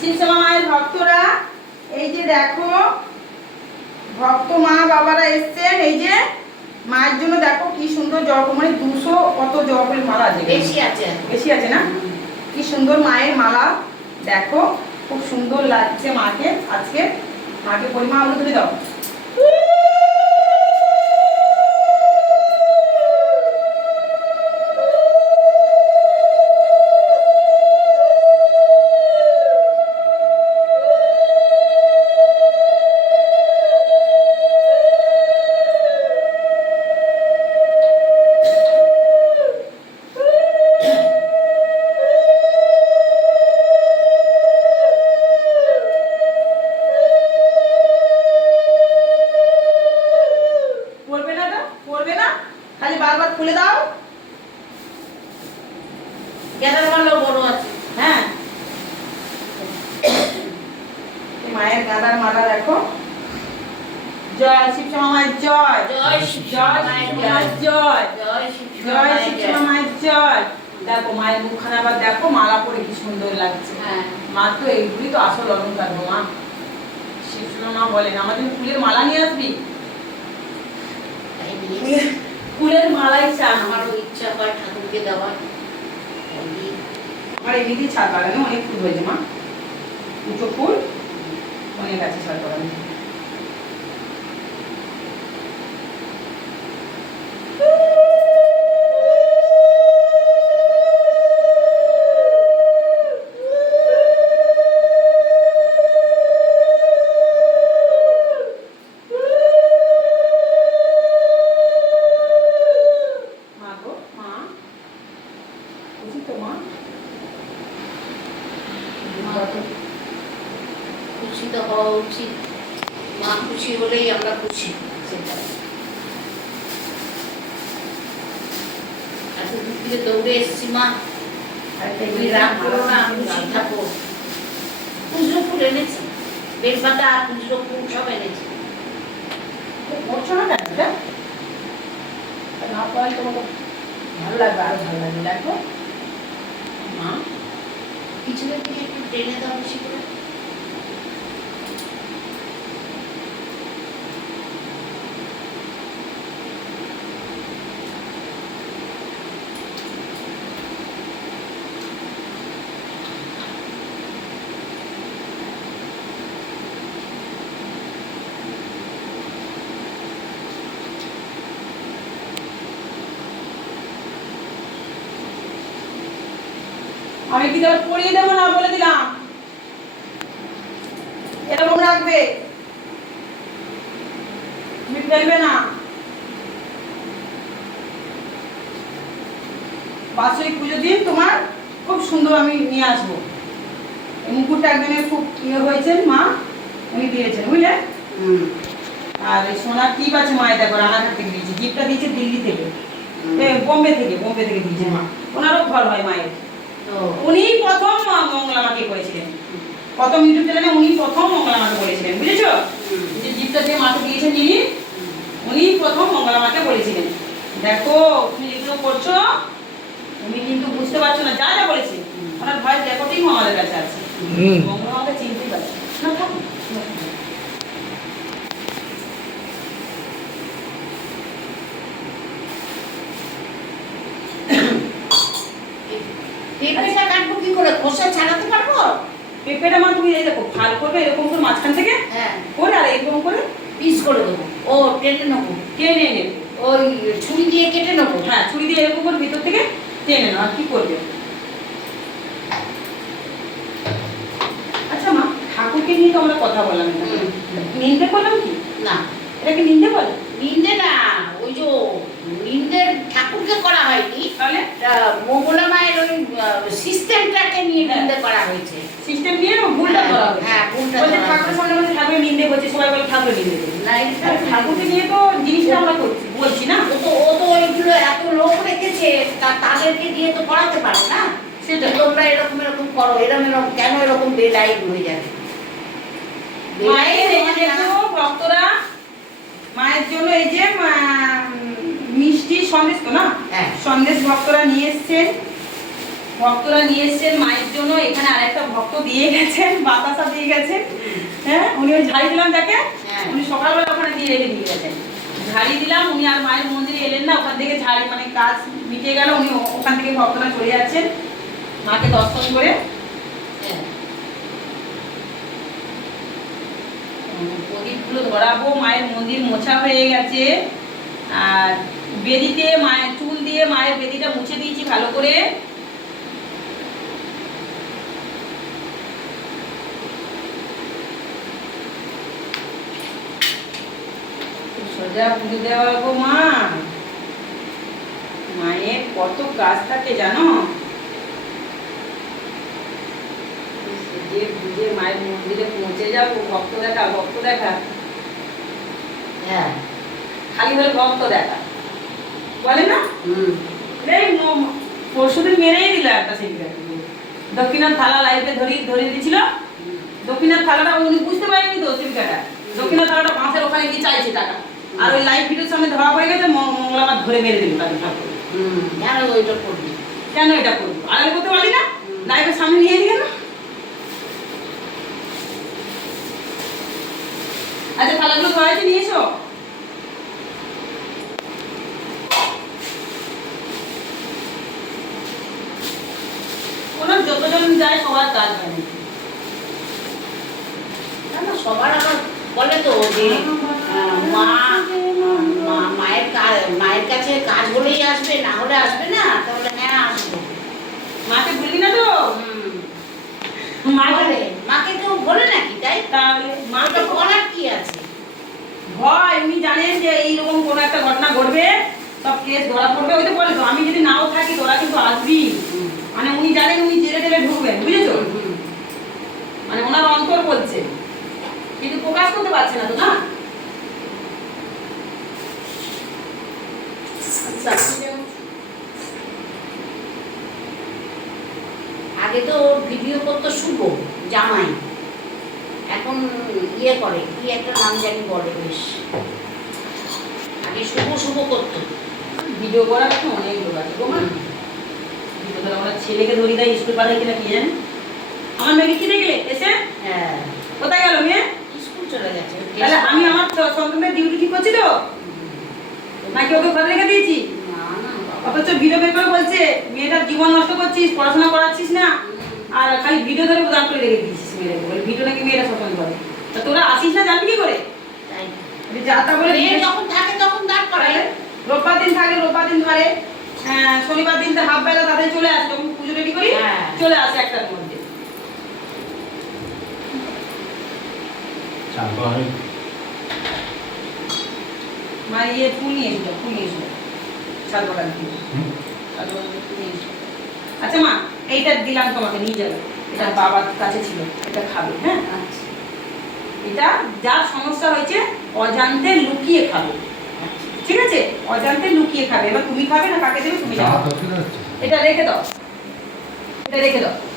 শিবসমা মায়ের ভক্তরা এই যে দেখো ভক্ত মা বাবারা এসছেন এই যে মায়ের জন্য দেখো কি সুন্দর জব মানে দুশো কত জবের মালা আছে। বেশি আছে। বেশি আছে না? কি সুন্দর মায়ের মালা দেখো খুব সুন্দর লাগছে মাকে আজকে। মাকে পরিমা আলু তুলে দাও। মায়ের গাঁদার মালা দেখো। জয় মায়ের জয়। জয় জয় জয়। জয় মায়ের। দেখো মায়ের মুখখানা আবার দেখো মালা পরে কি সুন্দর লাগছে। হ্যাঁ। মা তো এইগুলি তো আসল অলঙ্কার গো মা। মা বলেন আমাদের ফুলের মালা নিয়ে আসবি? ফুলের মালাই চান। আমার আমারও ইচ্ছা হয় ঠাকুরকে দেওয়ার। আমার এমনিতেই ছাদ বাগানে অনেক ফুল হয়েছে মা। দুটো ফুল। অনেক গেছে ছাদ বাগানে মা গো মা বুঝি তো মা মা তো খুশি তো হওয়া উচিত মা হলেই আমরা খুশি সেটাই এত দূর থেকে দৌড়ে এসছি মা। তুমি রাগ করো না খুশি থাকো খুচরো এনেছি বেলপাতা আর খুচরো সব এনেছি। না না তোমাকে ভালো লাগবে আরও ভালো লাগবে দেখো। মা পিছনের দিকে একটু টেনে দাও বেশি করে। আমি কি তোর পরিয়ে দেবো না বলে দিলাম? এরকম রাখবে। তুমি ফেলবে না। বাৎসরিক পুজো দিন তোমার খুব সুন্দর আমি নিয়ে আসব। মুকুটটা একদিনে খুব ইয়ে হয়েছেন মা। উনি দিয়েছেন বুঝলে? আর এই সোনার টিপ আছে মায়ের দেখো রানাঘাট থেকে দিয়েছে। টিপটা দিয়েছে দিল্লি থেকে। বোম্বে থেকে বোম্বে থেকে দিয়েছে মা। ওনারও ঘর হয় মায়ের। উনি প্রথম মঙ্গলা মাকে করেছিলেন। প্রথম ইউটিউব চ্যানেলে উনি প্রথম মঙ্গলামাকে বলেছিলেন বুঝেছ? যে জিপটা দিয়ে মাকে দিয়েছেন যিনি উনি প্রথম মঙ্গলা মাকে বলেছিলেন। দেখো তুমি যেগুলো করছ তুমি কিন্তু বুঝতে পারছ না যা যা বলেছি। ওনার ভয়েস রেকর্ডিং আমাদের কাছে আছে হুম মঙ্গলা মাকে চিনতেই পারছি না থাকুন না, থাকুন। পেঁপেটা কাটবো কি করে? খোসা ছাড়াতে পারব? পেঁপেটা মা তুমি এই দেখো ফাল করবে এরকম করে মাঝখান থেকে হ্যাঁ। করে আর এরকম করে পিস করে দেবো। ও টেনে নেব। টেনে নেবে। ওই ছুরি দিয়ে কেটে নেব? হ্যাঁ ছুরি দিয়ে এরকম করে ভিতর থেকে টেনে নাও আর কি করবে? আচ্ছা মা ঠাকুরকে নিয়ে তো আমরা কথা বললাম না। নিন্দে করলাম কি? না। এটাকে নিন্দে বলে? নিন্দে না। ঠাকুরকে করা হয়নি। তাহলে? মোগলা মায়ের ওই সিস্টেমটাকে নিয়ে নিন্দে করা হয়েছে। সিস্টেম নিয়ে ভুলটা করা হবে হ্যাঁ ভুলটা বলছে করা ঠাকুরের হয়েছে। সামনে বলছে ঠাকুরের নিন্দে করছে সবাই বলে ঠাকুরের নিন্দে করছে না ঠাকুরকে নিয়ে তো জিনিসটা আমরা করছি বলছি না? ও তো ও তো ওইগুলো এত লোক রেখেছে তাদেরকে দিয়ে তো করাতে পারে না? সেটা তোমরা এরকম এরকম করো এরকম এরকম কেন এরকম বেলাইট হয়ে যাবে? মায়ের ভক্তরা মায়ের জন্য এই যে সন্দেশ তো না? হ্যাঁ। সন্দেশ ভক্তরা নিয়ে এসছেন। ভক্তরা নিয়ে এসেছেন মায়ের জন্য। এখানে আরেকটা ভক্ত দিয়ে গেছেন বাতাসা দিয়ে গেছেন। হ্যাঁ উনি ওই ঝাড়ি দিলাম তাকে হ্যাঁ। উনি সকালবেলা ওখানে দিয়ে রেখে দিয়ে গেছেন। ঝাড়ি দিলাম উনি আর মায়ের মন্দিরে এলেন না। ওখান থেকে ঝাড়ি মানে কাজ মিটে গেল উনি ওখান থেকে ভক্তরা চলে যাচ্ছেন। মাকে দর্শন করে। হ্যাঁ। প্রদীপগুলো ধরাবো মায়ের মন্দির মোছা হয়ে গেছে। আর বেদিতে মায়ের চুল দিয়ে মায়ের বেদিটা মুছে দিয়েছি ভালো করে। সোজা পুজো দেওয়া গো মা। মায়ের কত কাজ থাকে জানো? বুঝে মায়ের মন্দিরে পৌঁছে যাব ভক্ত দেখা ভক্ত দেখা। হ্যাঁ। খালি হলে ভক্ত দেখা। বলে না? এই পরশুদিন মেরেই দিল একটা সিলকা দক্ষিণার থালা লাইফে ধরি ধরে দিয়েছিল। দক্ষিণার থালাটা উনি বুঝতে পারেনি তো সিলকাটা দক্ষিণার থালাটা বাঁশের ওখানে গিয়ে চাইছে টাকা। আর ওই লাইভ ভিডিওর সামনে ধরা পড়ে গেছে মঙ্গলাবার ধরে মেরে দিল তাদের কেন ওইটা করবি? কেন এটা করব? আড়ালে করতে পারলি না? হুম। সামনে নিয়ে এলি কেন? আচ্ছা থালাগুলো ধরা আছে নিয়ে এসো ওনার যতজন যায় সবার কাজ হয় না। সবার আবার বলে তো যে মা মা- মায়ের কা- মায়ের কাছে কাজ বলেই আসবে না হলে আসবে না তাহলে হ্যাঁ আসব। মাকে ভুলবি না তো? বলে, মাকে কেউ বলে নাকি তাই? তাহলে মাকে বলার কি আছে? ভয় উনি জানেন যে এইরকম কোনো একটা ঘটনা ঘটবে সব কেস ধরা পড়বে ওই তো বলে আমি যদি নাও থাকি তোরা কিন্তু আসবি। মানে উনি জানেন উনি জেলে জেলে ঢুকবেন বুঝেছ। মানে ওনার অন্তর বলছে। কিন্তু প্রকাশ করতে পারছে না তো না? আচ্ছা, আগে তো ভিডিও করতো শুভ জামাই। এখন ইয়ে করে কি একটা নাম জানি বলে বেশ। আগে শুভ শুভ করতো। ভিডিও করার তো অনেক লোক আছে গো মা ভিডিও করে আমরা ছেলেকে ধরি দেয় স্কুল পাঠাই কিনা কি জানি? আমার মেয়েকে কি দেখলে? এসে? হ্যাঁ। কোথায় গেল মেয়ে? স্কুল চলে গেছে। তাহলে আমি আমার স- সন্তানের ডিউটি ঠিক করছি তো? নাকি ওকে ঘরে রেখে দিয়েছি। অথচ ভিডিও বের করে বলছে মেয়েটার জীবন নষ্ট করছিস পড়াশোনা করাচ্ছিস না। আর খালি ভিডিও ধরে দাঁড় করে রেখে দিয়েছিস মেয়েটাকে। বলে ভিডিও নাকি মেয়েরা শোষণ করে? তা তোরা আসিস না জানবি কি করে? যা তা বলে যখন থাকে তখন দাঁড় করায়। রোববার দিন থাকে রোববার দিন ধরে আহ, শনিবার দিন তো হাফ বেলা তাদের চলে আসে করি হ্যাঁ। চলে আসে একটার মধ্যে। মা ইয়ে ফুল নিয়ে এসো ফুল নিয়ে এসো ছাদ বাগান থেকে হুম, ছাদ বাগান থেকে ফুল নিয়ে এসো। আচ্ছা মা এইটা দিলাম তোমাকে নিয়ে যাবে। এটা বাবার কাছে ছিল এটা খাবে হ্যাঁ? আচ্ছা। এটা যার সমস্যা হয়েছে অজান্তে লুকিয়ে খাবে। ঠিক আছে? অজান্তে লুকিয়ে খাবে। এবার তুমি খাবে না কাকে দেবে তুমি যা এটা রেখে দাও। রেখে দাও।